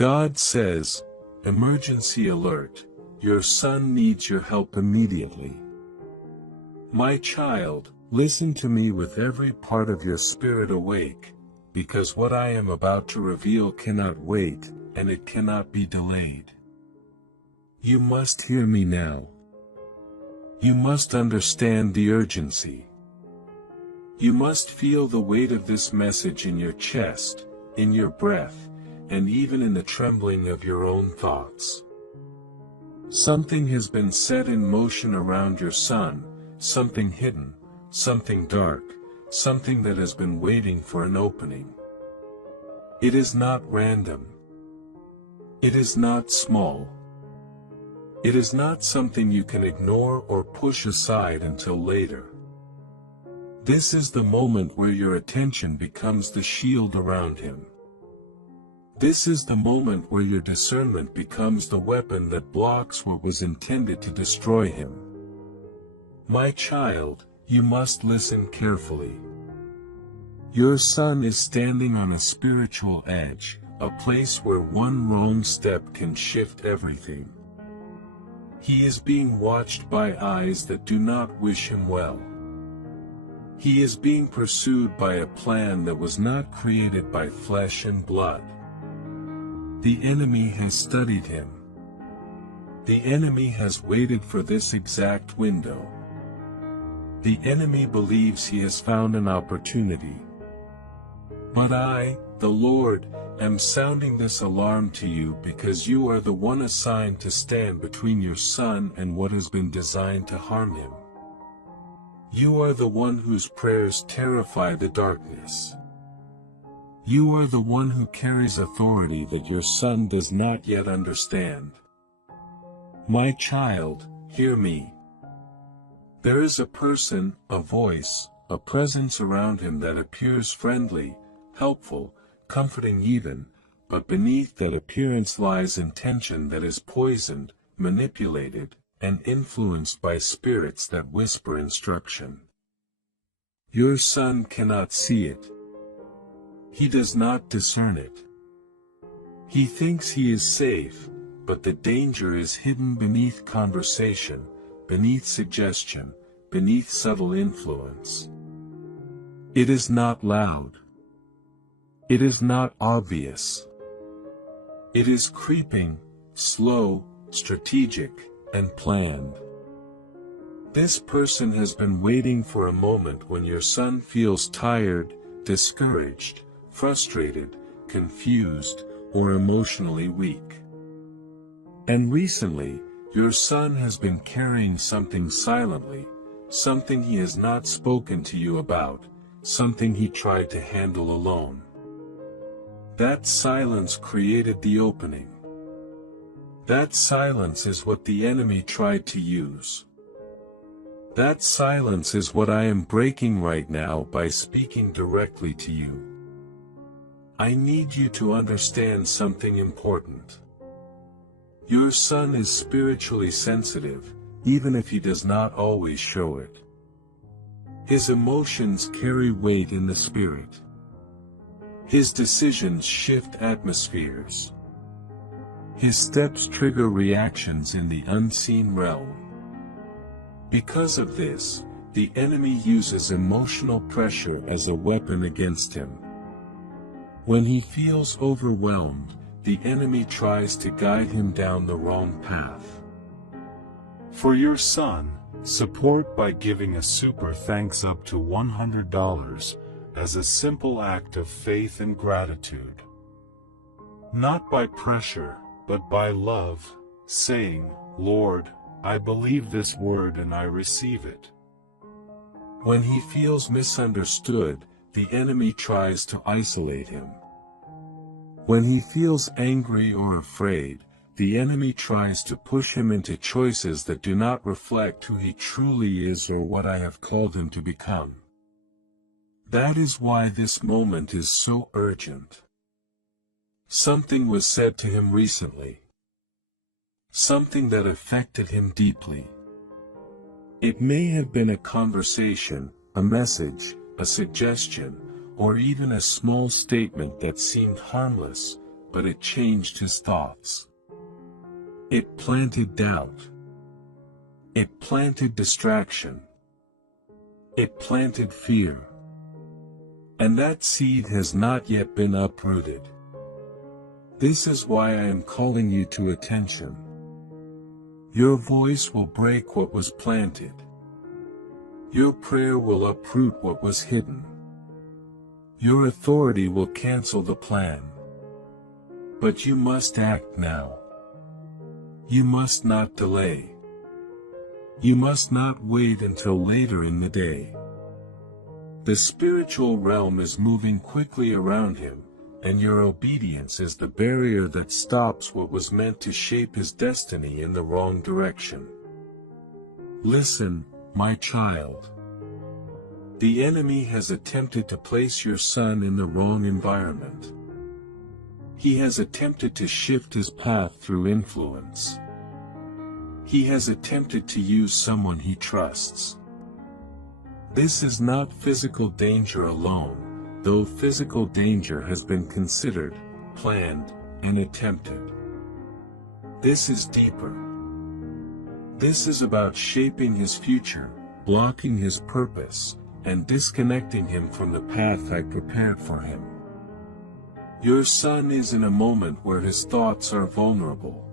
God says, emergency alert, your son needs your help immediately. My child, listen to me with every part of your spirit awake, because what I am about to reveal cannot wait, and it cannot be delayed. You must hear me now. You must understand the urgency. You must feel the weight of this message in your chest, in your breath, and even in the trembling of your own thoughts. Something has been set in motion around your son, something hidden, something dark, something that has been waiting for an opening. It is not random. It is not small. It is not something you can ignore or push aside until later. This is the moment where your attention becomes the shield around him. This is the moment where your discernment becomes the weapon that blocks what was intended to destroy him. My child, you must listen carefully. Your son is standing on a spiritual edge, a place where one wrong step can shift everything. He is being watched by eyes that do not wish him well. He is being pursued by a plan that was not created by flesh and blood. The enemy has studied him. The enemy has waited for this exact window. The enemy believes he has found an opportunity. But I, the Lord, am sounding this alarm to you because you are the one assigned to stand between your son and what has been designed to harm him. You are the one whose prayers terrify the darkness. You are the one who carries authority that your son does not yet understand. My child, hear me. There is a person, a voice, a presence around him that appears friendly, helpful, comforting even, but beneath that appearance lies intention that is poisoned, manipulated, and influenced by spirits that whisper instruction. Your son cannot see it. He does not discern it. He thinks he is safe, but the danger is hidden beneath conversation, beneath suggestion, beneath subtle influence. It is not loud. It is not obvious. It is creeping, slow, strategic, and planned. This person has been waiting for a moment when your son feels tired, discouraged, frustrated, confused, or emotionally weak. And recently, your son has been carrying something silently, something he has not spoken to you about, something he tried to handle alone. That silence created the opening. That silence is what the enemy tried to use. That silence is what I am breaking right now by speaking directly to you. I need you to understand something important. Your son is spiritually sensitive, even if he does not always show it. His emotions carry weight in the spirit. His decisions shift atmospheres. His steps trigger reactions in the unseen realm. Because of this, the enemy uses emotional pressure as a weapon against him. When he feels overwhelmed, the enemy tries to guide him down the wrong path. For your son, support by giving a super thanks up to $100 as a simple act of faith and gratitude. Not by pressure, but by love, saying, Lord, I believe this word and I receive it. When he feels misunderstood, the enemy tries to isolate him. When he feels angry or afraid, the enemy tries to push him into choices that do not reflect who he truly is or what I have called him to become. That is why this moment is so urgent. Something was said to him recently. Something that affected him deeply. It may have been a conversation, a message, a suggestion, or even a small statement that seemed harmless, but it changed his thoughts. It planted doubt. It planted distraction. It planted fear. And that seed has not yet been uprooted. This is why I am calling you to attention. Your voice will break what was planted. Your prayer will uproot what was hidden. Your authority will cancel the plan. But you must act now. You must not delay. You must not wait until later in the day. The spiritual realm is moving quickly around him, and your obedience is the barrier that stops what was meant to shape his destiny in the wrong direction. Listen, my child. The enemy has attempted to place your son in the wrong environment. He has attempted to shift his path through influence. He has attempted to use someone he trusts. This is not physical danger alone, though physical danger has been considered, planned, and attempted. This is deeper. This is about shaping his future, blocking his purpose, and disconnecting him from the path I prepared for him. Your son is in a moment where his thoughts are vulnerable.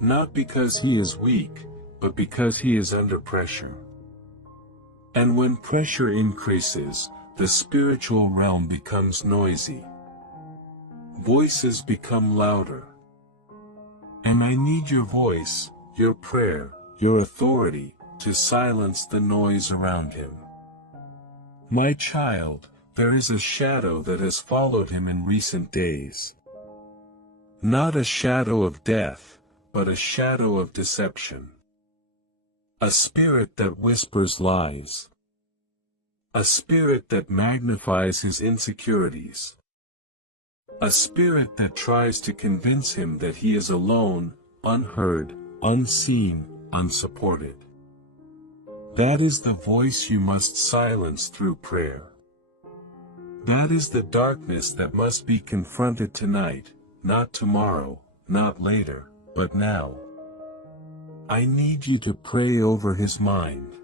Not because he is weak, but because he is under pressure. And when pressure increases, the spiritual realm becomes noisy. Voices become louder. And I need your voice, your prayer, your authority, to silence the noise around him. My child, there is a shadow that has followed him in recent days. Not a shadow of death, but a shadow of deception. A spirit that whispers lies. A spirit that magnifies his insecurities. A spirit that tries to convince him that he is alone, unheard, unseen, unsupported. That is the voice you must silence through prayer. That is the darkness that must be confronted tonight, not tomorrow, not later, but now. I need you to pray over his mind.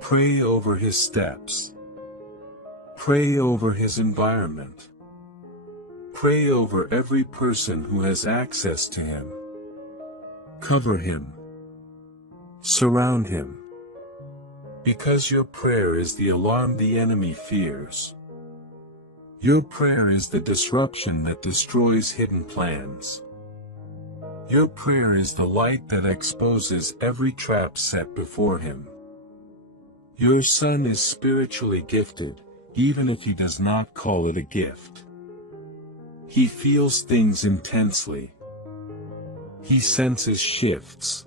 Pray over his steps. Pray over his environment. Pray over every person who has access to him. Cover him. Surround him. Because your prayer is the alarm the enemy fears. Your prayer is the disruption that destroys hidden plans. Your prayer is the light that exposes every trap set before him. Your son is spiritually gifted, even if he does not call it a gift. He feels things intensely. He senses shifts.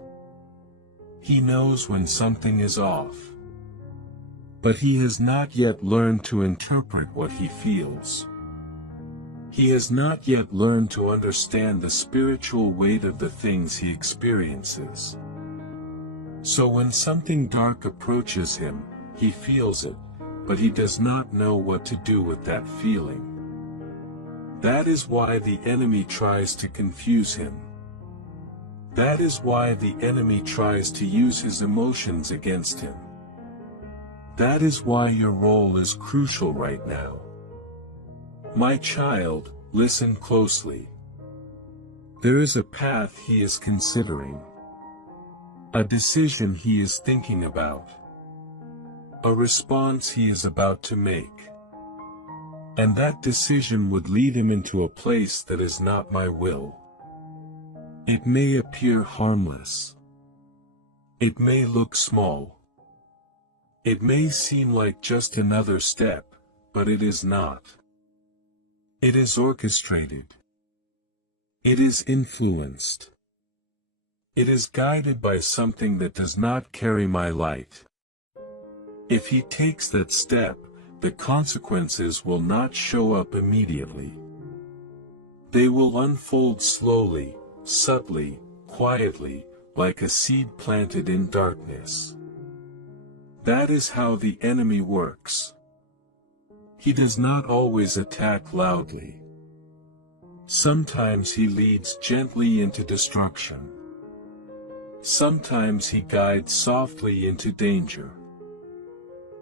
He knows when something is off. But he has not yet learned to interpret what he feels. He has not yet learned to understand the spiritual weight of the things he experiences. So when something dark approaches him, he feels it, but he does not know what to do with that feeling. That is why the enemy tries to confuse him. That is why the enemy tries to use his emotions against him. That is why your role is crucial right now. My child, listen closely. There is a path he is considering. A decision he is thinking about. A response he is about to make. And that decision would lead him into a place that is not my will. It may appear harmless. It may look small. It may seem like just another step, but it is not. It is orchestrated. It is influenced. It is guided by something that does not carry my light. If he takes that step, the consequences will not show up immediately. They will unfold slowly, subtly, quietly, like a seed planted in darkness. That is how the enemy works. He does not always attack loudly. Sometimes he leads gently into destruction. Sometimes he guides softly into danger.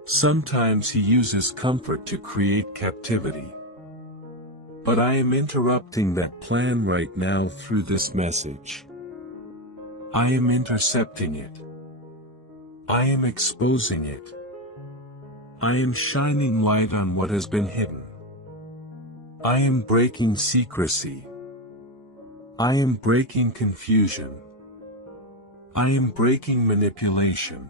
Sometimes he uses comfort to create captivity. But I am interrupting that plan right now through this message. I am intercepting it. I am exposing it. I am shining light on what has been hidden. I am breaking secrecy. I am breaking confusion. I am breaking manipulation.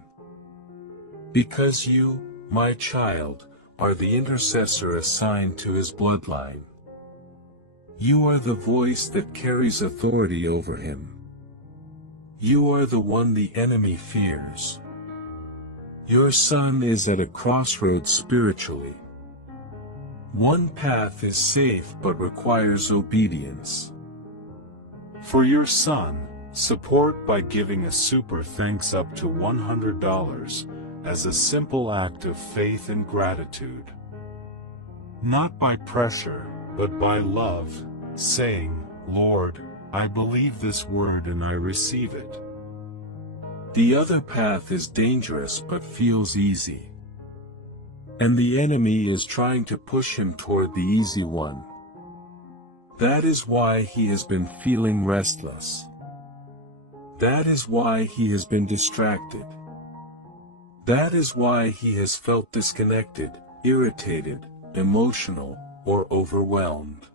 Because you, my child, are the intercessor assigned to his bloodline. You are the voice that carries authority over him. You are the one the enemy fears. Your son is at a crossroads spiritually. One path is safe but requires obedience. For your son, support by giving a super thanks up to $100 as a simple act of faith and gratitude. Not by pressure, but by love, saying, Lord, I believe this word and I receive it. The other path is dangerous but feels easy. And the enemy is trying to push him toward the easy one. That is why he has been feeling restless. That is why he has been distracted. That is why he has felt disconnected, irritated, emotional, or overwhelmed.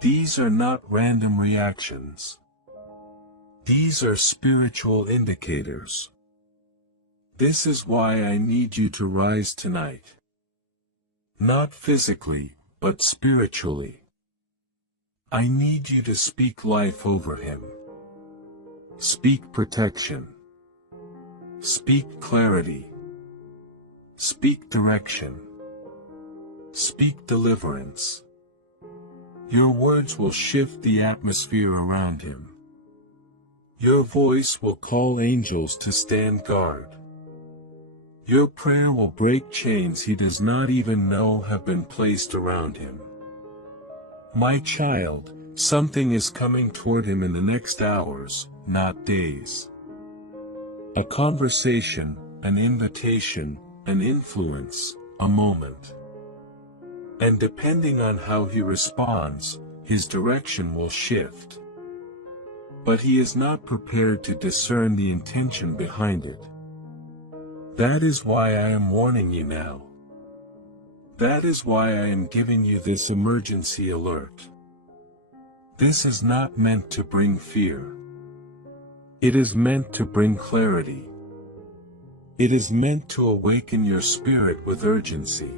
These are not random reactions. These are spiritual indicators. This is why I need you to rise tonight. Not physically, but spiritually. I need you to speak life over him. Speak protection. Speak clarity. Speak direction. Speak deliverance. Your words will shift the atmosphere around him. Your voice will call angels to stand guard. Your prayer will break chains he does not even know have been placed around him. My child, something is coming toward him in the next hours, not days. A conversation, an invitation, an influence, a moment. And depending on how he responds, his direction will shift. But he is not prepared to discern the intention behind it. That is why I am warning you now. That is why I am giving you this emergency alert. This is not meant to bring fear. It is meant to bring clarity. It is meant to awaken your spirit with urgency.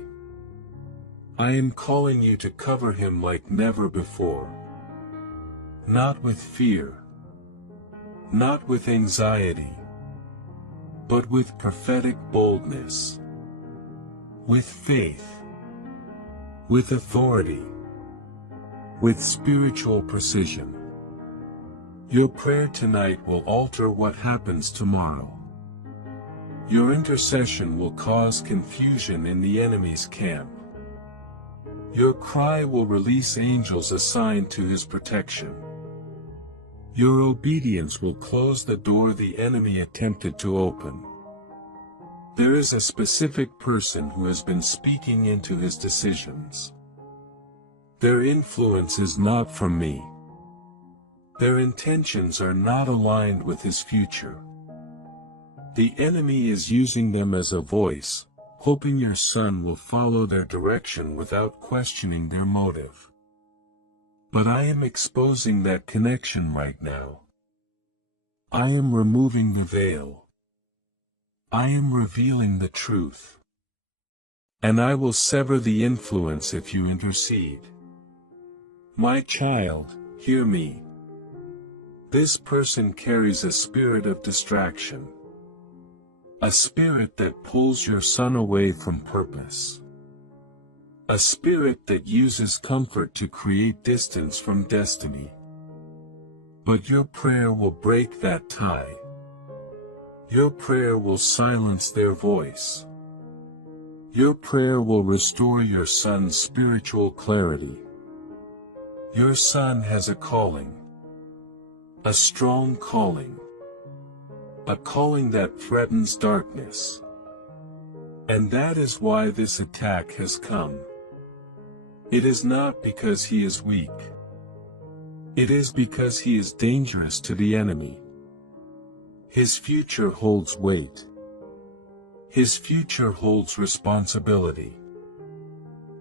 I am calling you to cover him like never before. Not with fear. Not with anxiety. But with prophetic boldness. With faith. With authority. With spiritual precision. Your prayer tonight will alter what happens tomorrow. Your intercession will cause confusion in the enemy's camp. Your cry will release angels assigned to his protection. Your obedience will close the door the enemy attempted to open. There is a specific person who has been speaking into his decisions. Their influence is not from me. Their intentions are not aligned with his future. The enemy is using them as a voice, hoping your son will follow their direction without questioning their motive. But I am exposing that connection right now. I am removing the veil. I am revealing the truth. And I will sever the influence if you intercede. My child, hear me. This person carries a spirit of distraction. A spirit that pulls your son away from purpose. A spirit that uses comfort to create distance from destiny. But your prayer will break that tie. Your prayer will silence their voice. Your prayer will restore your son's spiritual clarity. Your son has a calling. A strong calling. A calling that threatens darkness. And that is why this attack has come. It is not because he is weak. It is because he is dangerous to the enemy. His future holds weight. His future holds responsibility.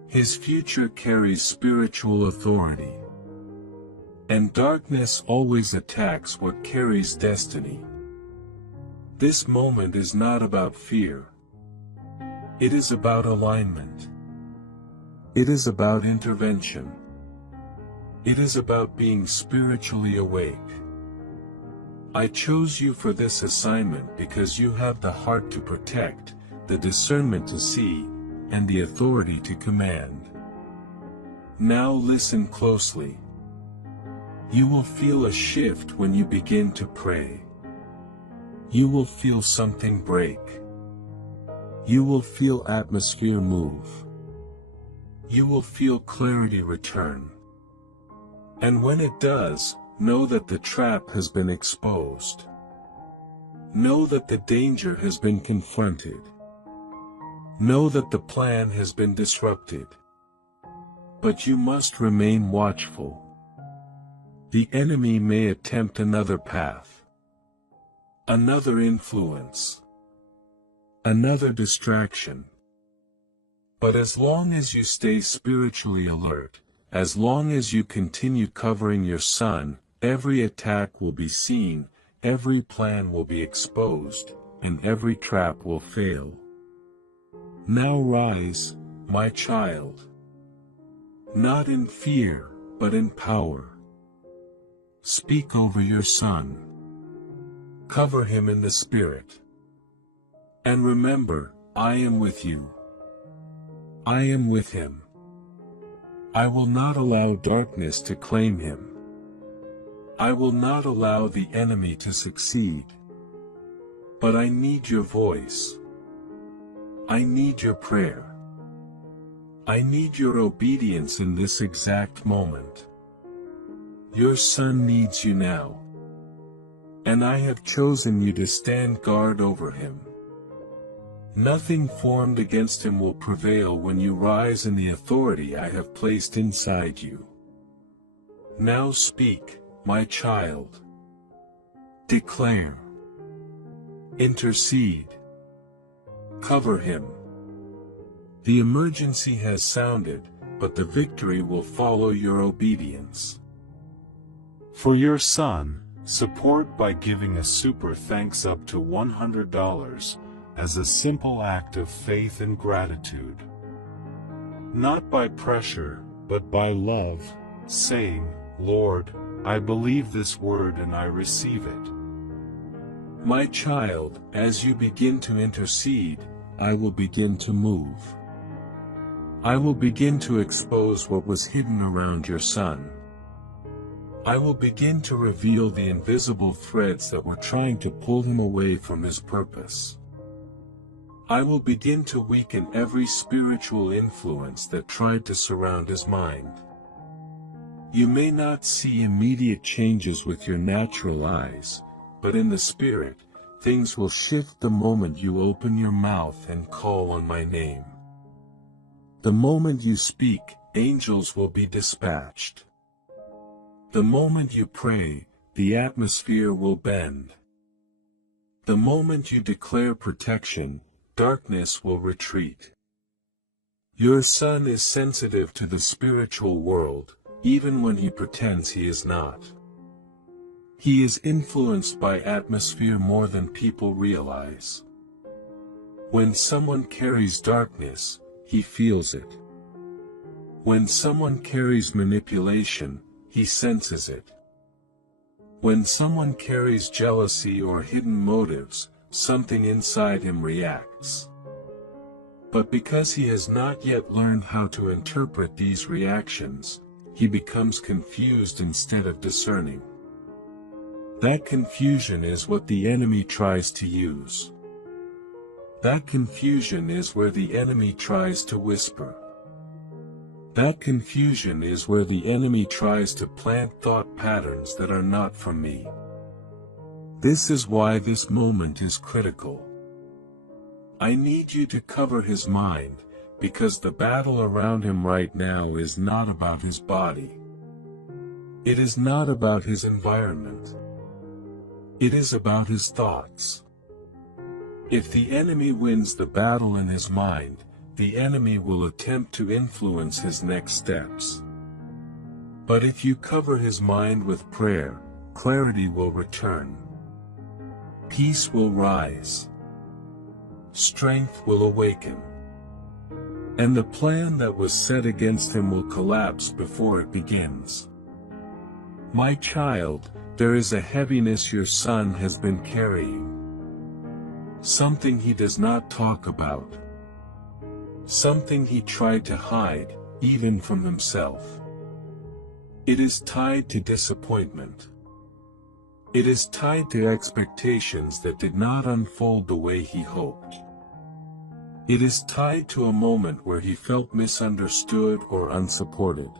His future carries spiritual authority. And darkness always attacks what carries destiny. This moment is not about fear. It is about alignment. It is about intervention. It is about being spiritually awake. I chose you for this assignment because you have the heart to protect, the discernment to see, and the authority to command. Now listen closely. You will feel a shift when you begin to pray. You will feel something break. You will feel atmosphere move. You will feel clarity return. And when it does, know that the trap has been exposed. Know that the danger has been confronted. Know that the plan has been disrupted. But you must remain watchful. The enemy may attempt another path, another influence, another distraction. But as long as you stay spiritually alert, as long as you continue covering your son, every attack will be seen, every plan will be exposed, and every trap will fail. Now rise, my child. Not in fear, but in power. Speak over your son. Cover him in the Spirit. And remember, I am with you. I am with him. I will not allow darkness to claim him. I will not allow the enemy to succeed. But I need your voice. I need your prayer. I need your obedience in this exact moment. Your son needs you now. And I have chosen you to stand guard over him. Nothing formed against him will prevail when you rise in the authority I have placed inside you. Now speak, my child. Declare. Intercede. Cover him. The emergency has sounded, but the victory will follow your obedience. For your son, support by giving a super thanks up to $100 as a simple act of faith and gratitude. Not by pressure, but by love, saying, Lord, I believe this word and I receive it. My child, as you begin to intercede, I will begin to move. I will begin to expose what was hidden around your son. I will begin to reveal the invisible threads that were trying to pull him away from his purpose. I will begin to weaken every spiritual influence that tried to surround his mind. You may not see immediate changes with your natural eyes, but in the spirit, things will shift the moment you open your mouth and call on my name. The moment you speak, angels will be dispatched. The moment you pray, the atmosphere will bend. The moment you declare protection, darkness will retreat. Your son is sensitive to the spiritual world, even when he pretends he is not. He is influenced by atmosphere more than people realize. When someone carries darkness, he feels it. When someone carries manipulation, he senses it. When someone carries jealousy or hidden motives, something inside him reacts. But because he has not yet learned how to interpret these reactions, he becomes confused instead of discerning. That confusion is what the enemy tries to use. That confusion is where the enemy tries to whisper. That confusion is where the enemy tries to plant thought patterns that are not from me. This is why this moment is critical. I need you to cover his mind, because the battle around him right now is not about his body. It is not about his environment. It is about his thoughts. If the enemy wins the battle in his mind, the enemy will attempt to influence his next steps. But if you cover his mind with prayer, clarity will return. Peace will rise. Strength will awaken. And the plan that was set against him will collapse before it begins. My child, there is a heaviness your son has been carrying. Something he does not talk about. Something he tried to hide, even from himself. It is tied to disappointment. It is tied to expectations that did not unfold the way he hoped. It is tied to a moment where he felt misunderstood or unsupported.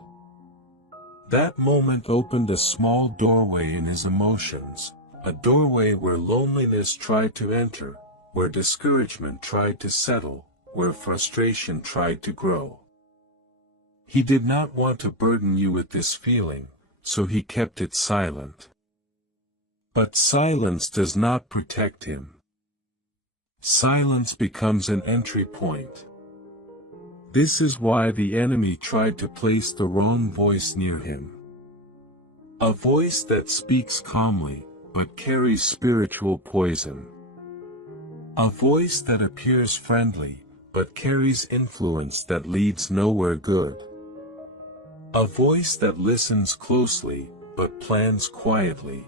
That moment opened a small doorway in his emotions, a doorway where loneliness tried to enter, where discouragement tried to settle, where frustration tried to grow. He did not want to burden you with this feeling, so he kept it silent. But silence does not protect him. Silence becomes an entry point. This is why the enemy tried to place the wrong voice near him. A voice that speaks calmly, but carries spiritual poison. A voice that appears friendly, but carries influence that leads nowhere good. A voice that listens closely, but plans quietly.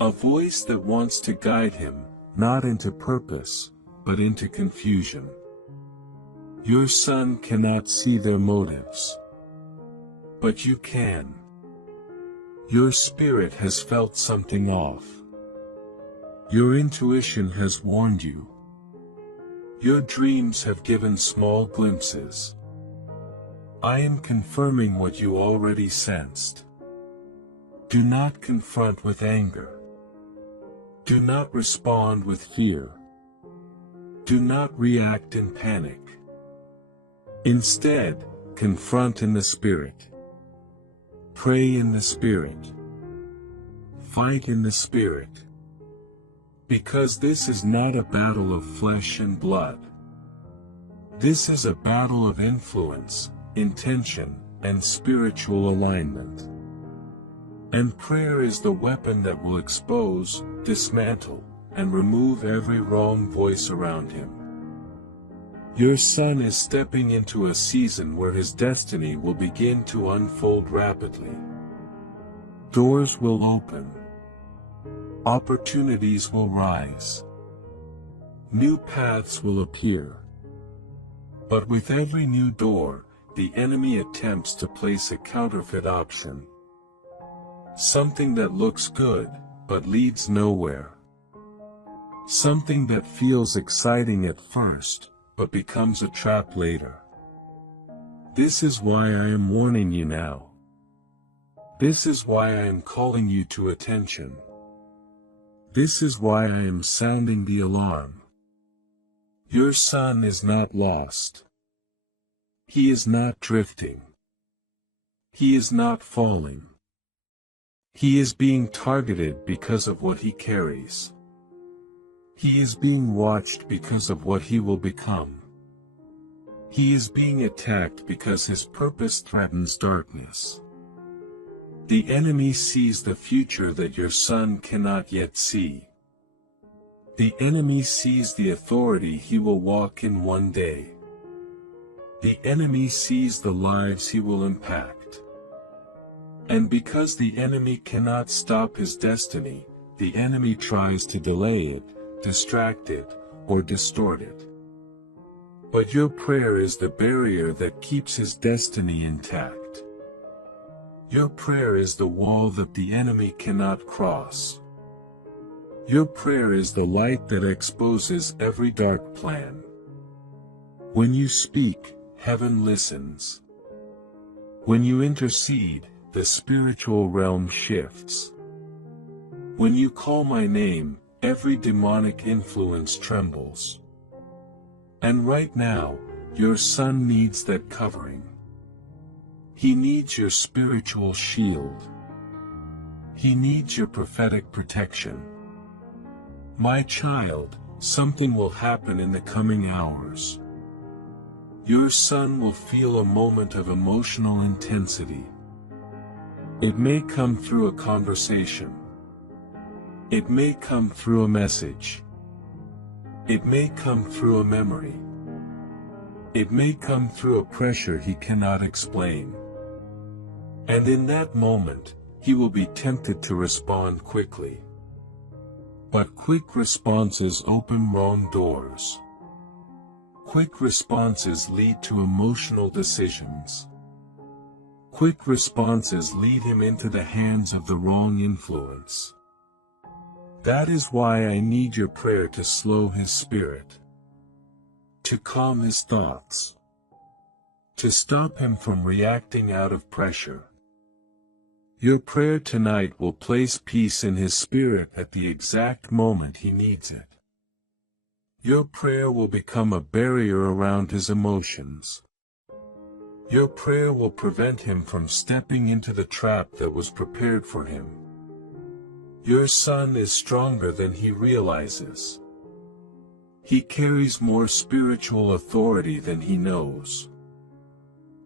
A voice that wants to guide him, not into purpose, but into confusion. Your son cannot see their motives. But you can. Your spirit has felt something off. Your intuition has warned you. Your dreams have given small glimpses. I am confirming what you already sensed. Do not confront with anger. Do not respond with fear. Do not react in panic. Instead, confront in the Spirit. Pray in the Spirit. Fight in the Spirit. Because this is not a battle of flesh and blood. This is a battle of influence, intention, and spiritual alignment. And prayer is the weapon that will expose, dismantle, and remove every wrong voice around him. Your son is stepping into a season where his destiny will begin to unfold rapidly. Doors will open. Opportunities will rise. New paths will appear. But with every new door, the enemy attempts to place a counterfeit option. Something that looks good, but leads nowhere. Something that feels exciting at first, but becomes a trap later. This is why I am warning you now. This is why I am calling you to attention. This is why I am sounding the alarm. Your son is not lost. He is not drifting. He is not falling. He is being targeted because of what he carries. He is being watched because of what he will become. He is being attacked because his purpose threatens darkness. The enemy sees the future that your son cannot yet see. The enemy sees the authority he will walk in one day. The enemy sees the lives he will impact. And because the enemy cannot stop his destiny, the enemy tries to delay it, distract it, or distort it. But your prayer is the barrier that keeps his destiny intact. Your prayer is the wall that the enemy cannot cross. Your prayer is the light that exposes every dark plan. When you speak, heaven listens. When you intercede, the spiritual realm shifts. When you call my name, every demonic influence trembles. And right now, your son needs that covering. He needs your spiritual shield. He needs your prophetic protection. My child, something will happen in the coming hours. Your son will feel a moment of emotional intensity. It may come through a conversation. It may come through a message. It may come through a memory. It may come through a pressure he cannot explain. And in that moment, he will be tempted to respond quickly. But quick responses open wrong doors. Quick responses lead to emotional decisions. Quick responses lead him into the hands of the wrong influence. That is why I need your prayer to slow his spirit, to calm his thoughts, to stop him from reacting out of pressure. Your prayer tonight will place peace in his spirit at the exact moment he needs it. Your prayer will become a barrier around his emotions. Your prayer will prevent him from stepping into the trap that was prepared for him. Your son is stronger than he realizes. He carries more spiritual authority than he knows.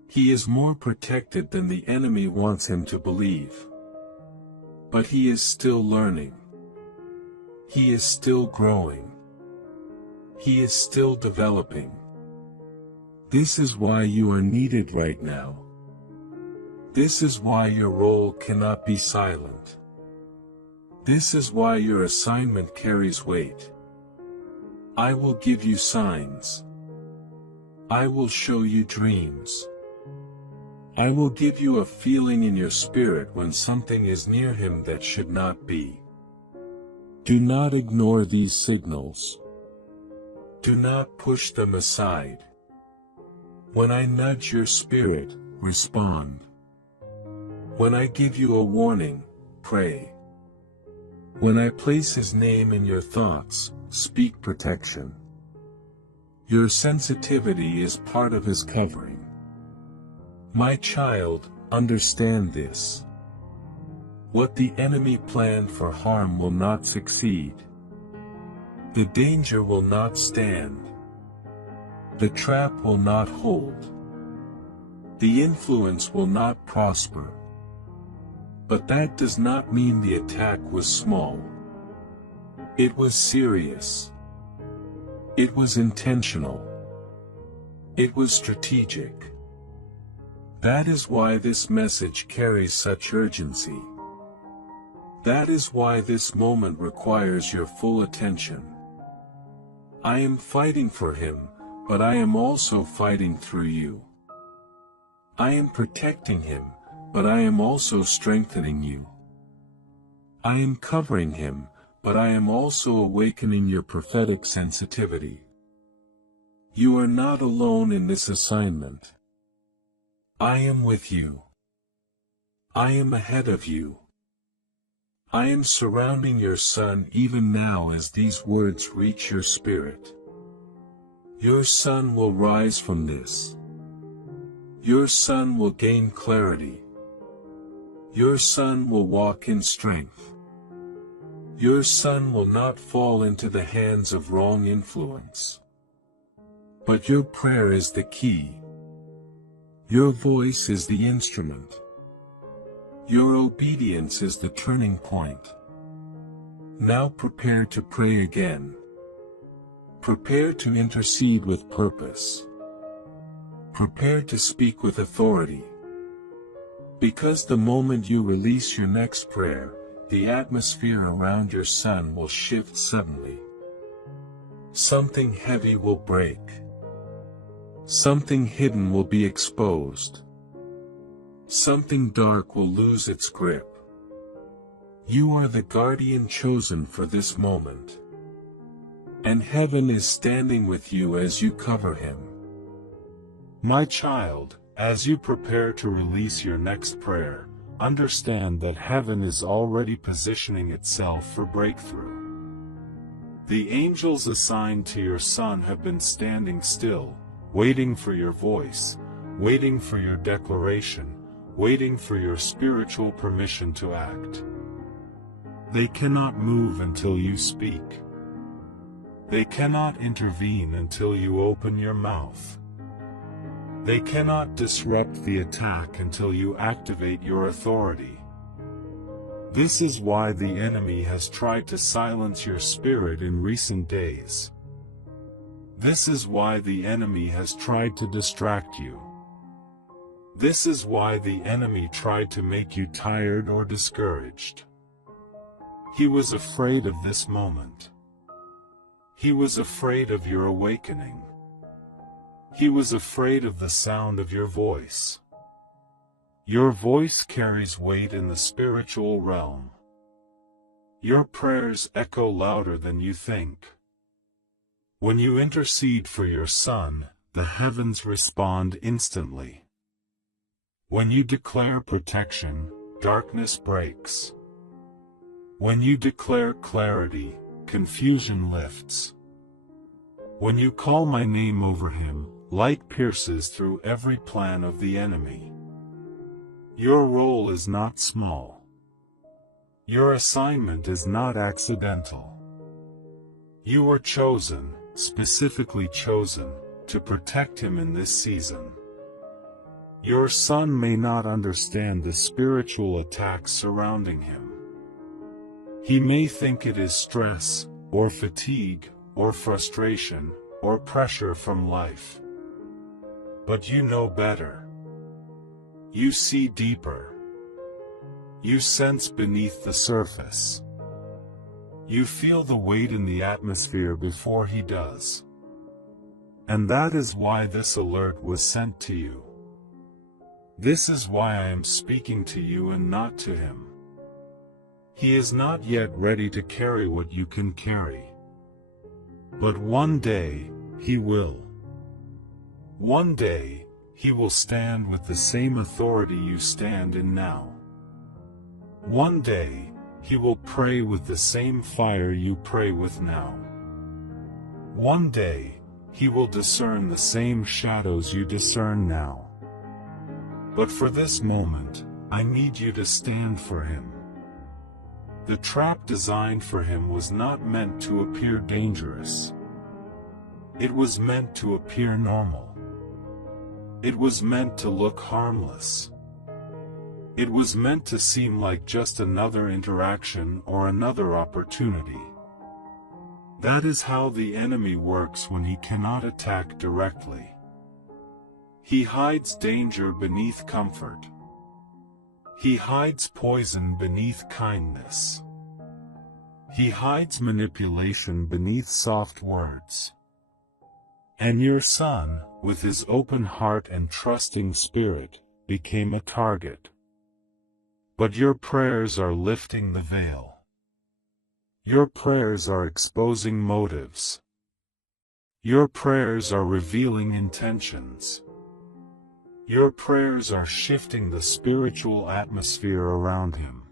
He is more protected than the enemy wants him to believe. But he is still learning. He is still growing. He is still developing. This is why you are needed right now. This is why your role cannot be silent. This is why your assignment carries weight. I will give you signs. I will show you dreams. I will give you a feeling in your spirit when something is near him that should not be. Do not ignore these signals. Do not push them aside. When I nudge your spirit, respond. When I give you a warning, pray. When I place his name in your thoughts, speak protection. Your sensitivity is part of his covering. My child, understand this. What the enemy planned for harm will not succeed. The danger will not stand. The trap will not hold. The influence will not prosper. But that does not mean the attack was small. It was serious. It was intentional. It was strategic. That is why this message carries such urgency. That is why this moment requires your full attention. I am fighting for him, but I am also fighting through you. I am protecting him, but I am also strengthening you. I am covering him, but I am also awakening your prophetic sensitivity. You are not alone in this assignment. I am with you. I am ahead of you. I am surrounding your son even now as these words reach your spirit. Your son will rise from this. Your son will gain clarity. Your son will walk in strength. Your son will not fall into the hands of wrong influence. But your prayer is the key. Your voice is the instrument. Your obedience is the turning point. Now prepare to pray again. Prepare to intercede with purpose. Prepare to speak with authority. Because the moment you release your next prayer, the atmosphere around your son will shift suddenly. Something heavy will break. Something hidden will be exposed. Something dark will lose its grip. You are the guardian chosen for this moment. And heaven is standing with you as you cover him. My child, As you prepare to release your next prayer, understand that heaven is already positioning itself for breakthrough. The angels assigned to your son have been standing still, waiting for your voice, waiting for your declaration, waiting for your spiritual permission to act. They cannot move until you speak. They cannot intervene until you open your mouth. They cannot disrupt the attack until you activate your authority. This is why the enemy has tried to silence your spirit in recent days. This is why the enemy has tried to distract you. This is why the enemy tried to make you tired or discouraged. He was afraid of this moment. He was afraid of your awakening. He was afraid of the sound of your voice. Your voice carries weight in the spiritual realm. Your prayers echo louder than you think. When you intercede for your son, the heavens respond instantly. When you declare protection, darkness breaks. When you declare clarity, confusion lifts. When you call my name over him, light pierces through every plan of the enemy. Your role is not small. Your assignment is not accidental. You were chosen, specifically chosen, to protect him in this season. Your son may not understand the spiritual attacks surrounding him. He may think it is stress, or fatigue, or frustration, or pressure from life. But you know better. You see deeper. You sense beneath the surface. You feel the weight in the atmosphere before he does. And that is why this alert was sent to you. This is why I am speaking to you and not to him. He is not yet ready to carry what you can carry. But one day, he will. One day, he will stand with the same authority you stand in now. One day, he will pray with the same fire you pray with now. One day, he will discern the same shadows you discern now. But for this moment, I need you to stand for him. The trap designed for him was not meant to appear dangerous. It was meant to appear normal. It was meant to look harmless. It was meant to seem like just another interaction or another opportunity. That is how the enemy works when he cannot attack directly. He hides danger beneath comfort. He hides poison beneath kindness. He hides manipulation beneath soft words. And your son, with his open heart and trusting spirit, became a target. But your prayers are lifting the veil. Your prayers are exposing motives. Your prayers are revealing intentions. Your prayers are shifting the spiritual atmosphere around him.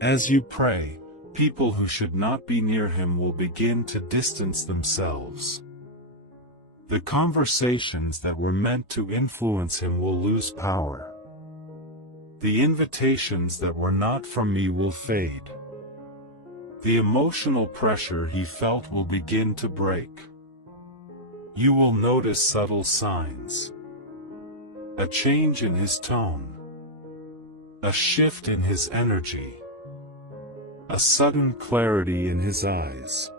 As you pray, people who should not be near him will begin to distance themselves. The conversations that were meant to influence him will lose power. The invitations that were not from me will fade. The emotional pressure he felt will begin to break. You will notice subtle signs. A change in his tone. A shift in his energy. A sudden clarity in his eyes.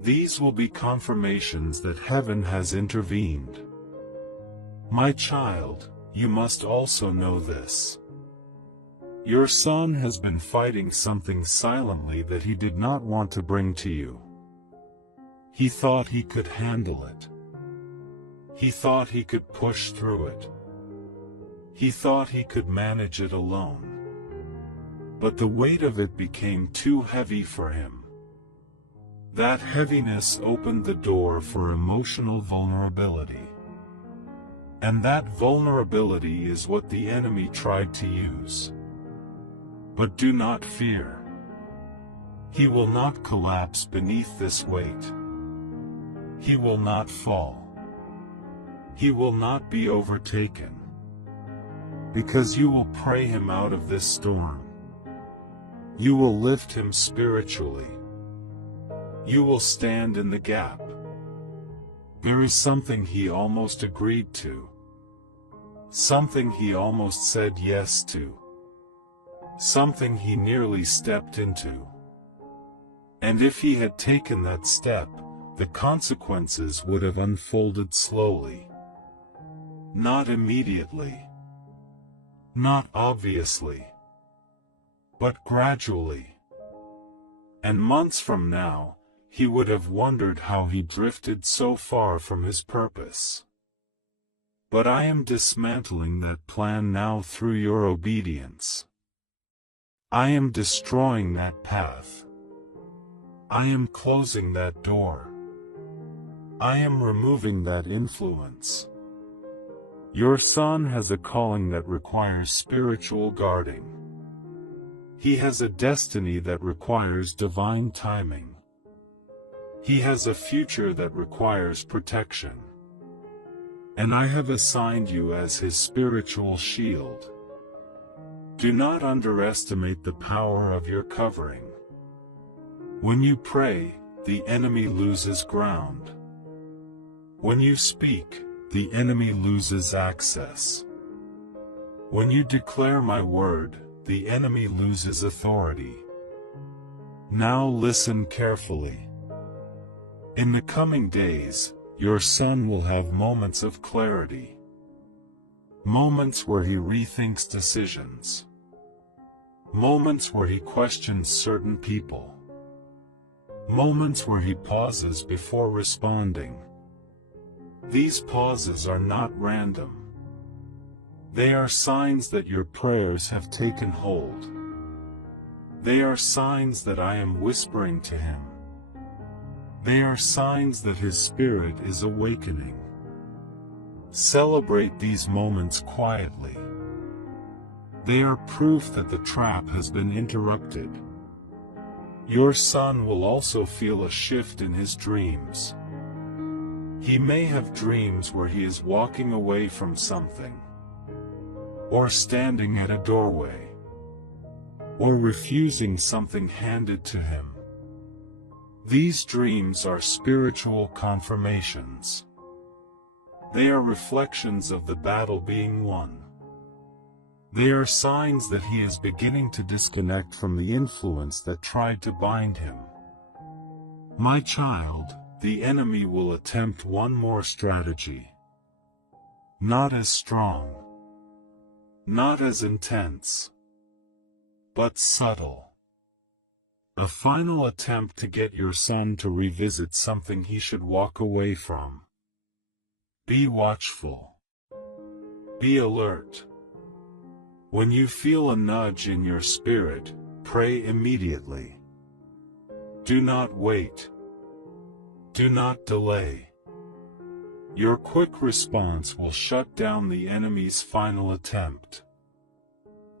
These will be confirmations that heaven has intervened. My child, you must also know this. Your son has been fighting something silently that he did not want to bring to you. He thought he could handle it. He thought he could push through it. He thought he could manage it alone. But the weight of it became too heavy for him. That heaviness opened the door for emotional vulnerability. And that vulnerability is what the enemy tried to use. But do not fear. He will not collapse beneath this weight. He will not fall. He will not be overtaken. Because you will pray him out of this storm. You will lift him spiritually. You will stand in the gap. There is something he almost agreed to. Something he almost said yes to. Something he nearly stepped into. And if he had taken that step, the consequences would have unfolded slowly. Not immediately. Not obviously. But gradually. And months from now, he would have wondered how he drifted so far from his purpose. But I am dismantling that plan now through your obedience. I am destroying that path. I am closing that door. I am removing that influence. Your son has a calling that requires spiritual guarding. He has a destiny that requires divine timing. He has a future that requires protection. And I have assigned you as his spiritual shield. Do not underestimate the power of your covering. When you pray, the enemy loses ground. When you speak, the enemy loses access. When you declare my word, the enemy loses authority. Now listen carefully. In the coming days, your son will have moments of clarity. Moments where he rethinks decisions. Moments where he questions certain people. Moments where he pauses before responding. These pauses are not random. They are signs that your prayers have taken hold. They are signs that I am whispering to him. They are signs that his spirit is awakening. Celebrate these moments quietly. They are proof that the trap has been interrupted. Your son will also feel a shift in his dreams. He may have dreams where he is walking away from something, or standing at a doorway, or refusing something handed to him. These dreams are spiritual confirmations. They are reflections of the battle being won. They are signs that he is beginning to disconnect from the influence that tried to bind him. My child, the enemy will attempt one more strategy. Not as strong, not as intense, but subtle. A final attempt to get your son to revisit something he should walk away from. Be watchful. Be alert. When you feel a nudge in your spirit, pray immediately. Do not wait. Do not delay. Your quick response will shut down the enemy's final attempt.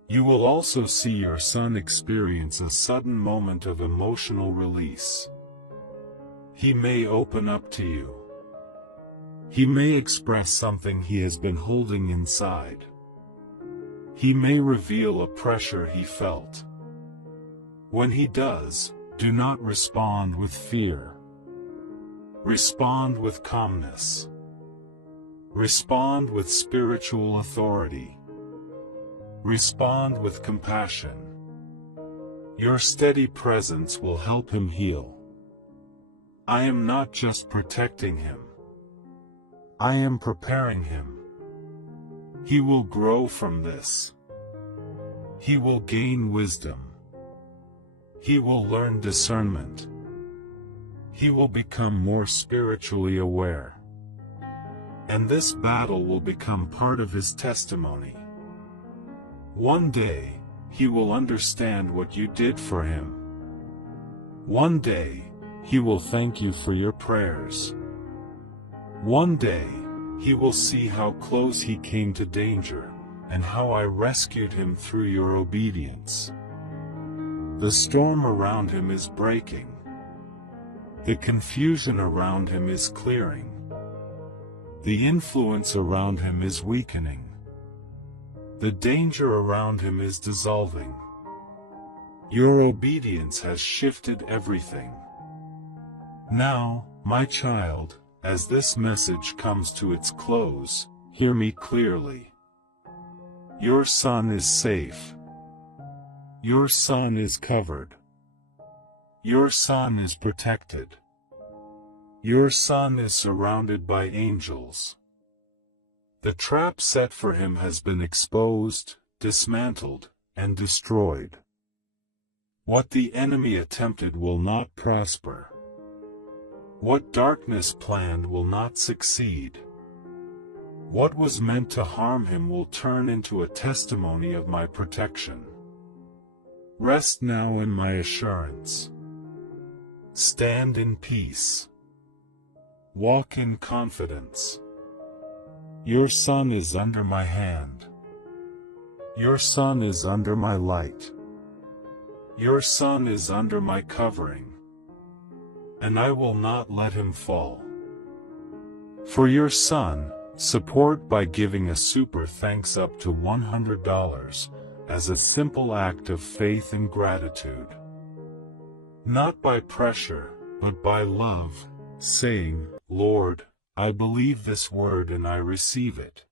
You will also see your son experience a sudden moment of emotional release. He may open up to you. He may express something he has been holding inside. He may reveal a pressure he felt. When he does, do not respond with fear. Respond with calmness. Respond with spiritual authority. Respond with compassion. Your steady presence will help him heal. I am not just protecting him. I am preparing him. He will grow from this. He will gain wisdom. He will learn discernment. He will become more spiritually aware. And this battle will become part of his testimony. One day, he will understand what you did for him. One day, he will thank you for your prayers. One day, He will see how close he came to danger, and how I rescued him through your obedience. The storm around him is breaking. The confusion around him is clearing. The influence around him is weakening. The danger around him is dissolving. Your obedience has shifted everything. Now, my child, as this message comes to its close, hear me clearly. Your son is safe. Your son is covered. Your son is protected. Your son is surrounded by angels. The trap set for him has been exposed, dismantled, and destroyed. What the enemy attempted will not prosper. What darkness planned will not succeed. What was meant to harm him will turn into a testimony of my protection. Rest now in my assurance. Stand in peace. Walk in confidence. Your son is under my hand. Your son is under my light. Your son is under my covering. And I will not let him fall. For your son, support by giving a super thanks up to $100 as a simple act of faith and gratitude. Not by pressure, but by love, saying, Lord, I believe this word and I receive it.